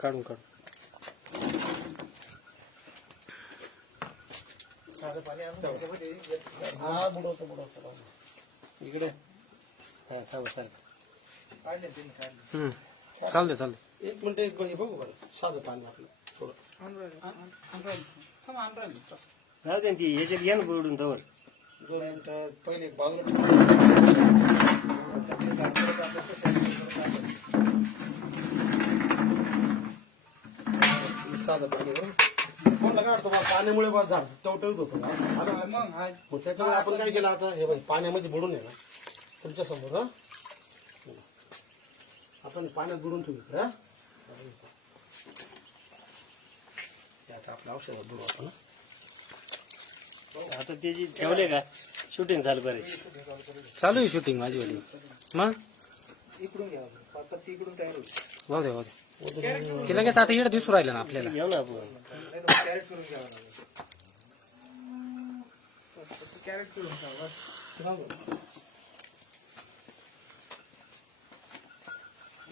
काढून काढून हा बुडवतो इकडे हा थांबा चालेल. काढले तीन काढले. चालते चालते. एक मिनिट एक बघू बरं साधं पाणी आपलं थोडं राहू दे ना ती याच्यात या ना बुडून तवर. 2 मिनिटं पहिले एक बाजूला साधं पाणी कोणला काढतो बा पाण्यामुळे बा झाड टवटवीत होतं मग त्याच्यामुळे आपण काय केलं आता हे बाई पाण्यामध्ये बुडून आहे ना तुमच्या समोर हा आपण पाण्यात बुडून ठेवू हा आता आपल्या औषधात बुडू आपण आता ते जी ठेवले का शूटिंग चालू करायची. चालू आहे शूटिंग माझी वाली. मग इकडून घ्या पत्ती इकडून तयार होईल वाहू दे वाहू दे. ते लगेच आता इकडे दिसू राहिलं ना आपल्याला. येऊ ना आपण कॅरेट करून घ्यावं लागेल कॅरेट करून घ्यावं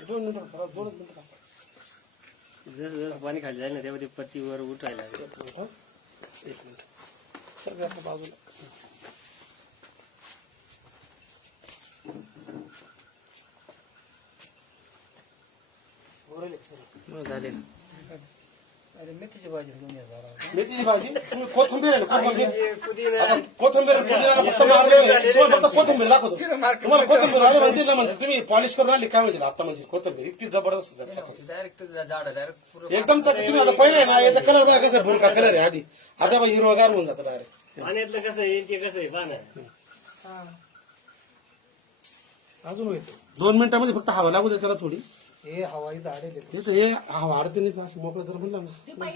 2 मिनिटं चला 2 मिनिटं जसं जसं पाणी खाली जाईल ना तेव्हा ते पत्तीवर उठायला लागेल. 1 मिनिट सर आपल्या बाजूला झाले. अरे मेथीची भाजी घेऊन या मेथीची भाजी तुम्ही कोथिंबीर आहे ना आता कोथिंबीर पुदिना फक्त मारलेलं तुम्हाला फक्त कोथिंबीर दाखवतो तुम्हाला कोथिंबीर आली माहिती ना म्हणजे तुम्ही पॉलिश करून आली काय म्हणजे आता म्हणजे कोथिंबीर इतकी जबरदस्त डायरेक्ट झाड डायरेक्ट एकदम तुम्ही आता पहिले आहे ना याचा कलर बघा कसं भुरका कलर आहे आधी आता बघा हिरवागार होऊन जातं डायरेक्ट पाण्यातलं कसं आहे ते कसं आहे पाना अजून येतो 2 मिनिटांमध्ये फक्त हवा लागू दे त्याला थोडी हे हवा इथं आडेल हे हवा आडते नाही असं मोकळं जर म्हणलं ना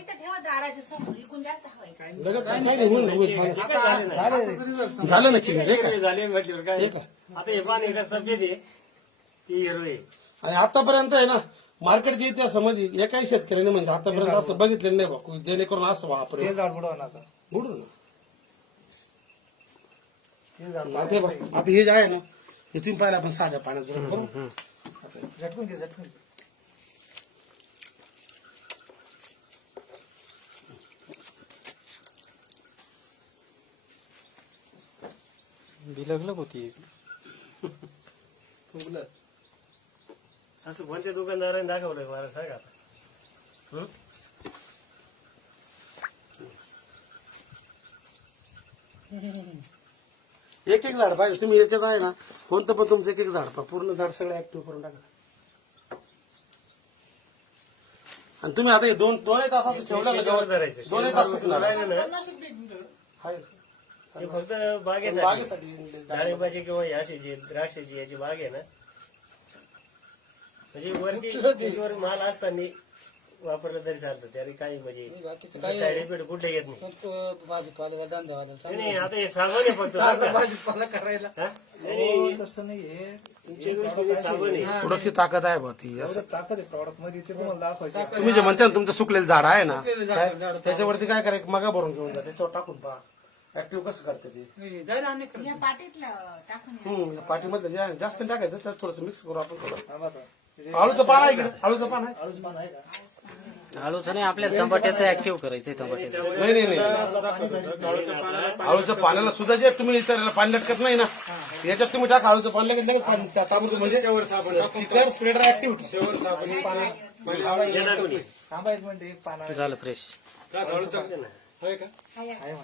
ठेवा दाराच्या समोर इकडून जास्त हवाय लगेच काय नाही होईल झालं ना क्लिअर हे काय झाले म्हटल्यावर काय हे काय आता हे पाणी का सफेद आहे ती हिरो आहे. आणि आतापर्यंत आहे ना मार्केटच्या इतिहासामध्ये एकाही शेतकऱ्याने म्हणजे आतापर्यंत असं बघितलेलं नाही बा जेणेकरून असं वापरेल बुडू ना आता हे जे आहे ना हे तुम्ही पाहिलं आपण साध्या पाण्यात बुडवून करू झटकून घे झटकून बिलगलं होती असं कोणत्या दुकानदाराने दाखवलं मला सांगा आता. एक एक झाड पाहिजे तुम्ही याच्यात आहे ना कोणतं पण तुमचं एक एक झाड पहा पूर्ण झाड सगळं ऍक्टिव्ह करून टाका आणि तुम्ही आता हे दोन तास असं ठेवलं ना धरायचं. 2 तास सुकणार आहे. हे फक्त बागेसाठी बागेसाठी डाळिंबाची किंवा याशीची द्राक्षाची याची बाग आहे ना म्हणजे वरती त्याच्यावर माल असताना वापरलं तरी चालतं त्याने काही म्हणजे साईड इफेक्ट कुठे येत नाही. भाजीपाला धंदावाला नाही आता हे साबण आहे फक्त बरं का? भाजीपाला करायला हा? नाही, तसं नाही तुमच्या गोष्टी साबण आहे. थोडीशी ताकद आहे बा ती असं. ताकद आहे प्रॉडक्ट मध्ये ते तुम्हाला दाखवायचं तुम्ही जे म्हणता ना तुमचं सुकलेलं झाड आहे ना सुकलेलं झाड त्याच्यावरती काय करायचं मगा भरून घेऊन जा त्याच्यावर टाकून पहा ऍक्टिव्ह कसं करते ते या पाटीतलं टाकून या. पाठीमधलं जे आहे ना, जास्त नाही टाकायचं त्यात थोडंसं मिक्स करू आपण थोडं आळूचं पान आहे इकडे आळूचं पान आहे आळूचं नाही आपल्या टमाट्याचं ऍक्टिव्ह करायचंय टमाट्याचं. नाही नाही आळूच्या पाण्याला सुद्धा जे तुम्ही इतर पाणी लटकत नाही ना याच्यात तुम्ही टाका आळूचं पाणी लगेच लगेच पाणी ताबडतोब म्हणजे स्टिकर स्प्रेडर ऍक्टिव्ह येणार कोणी? थांबा 1 मिनिट एक पाना झालं फ्रेश. का? हाय.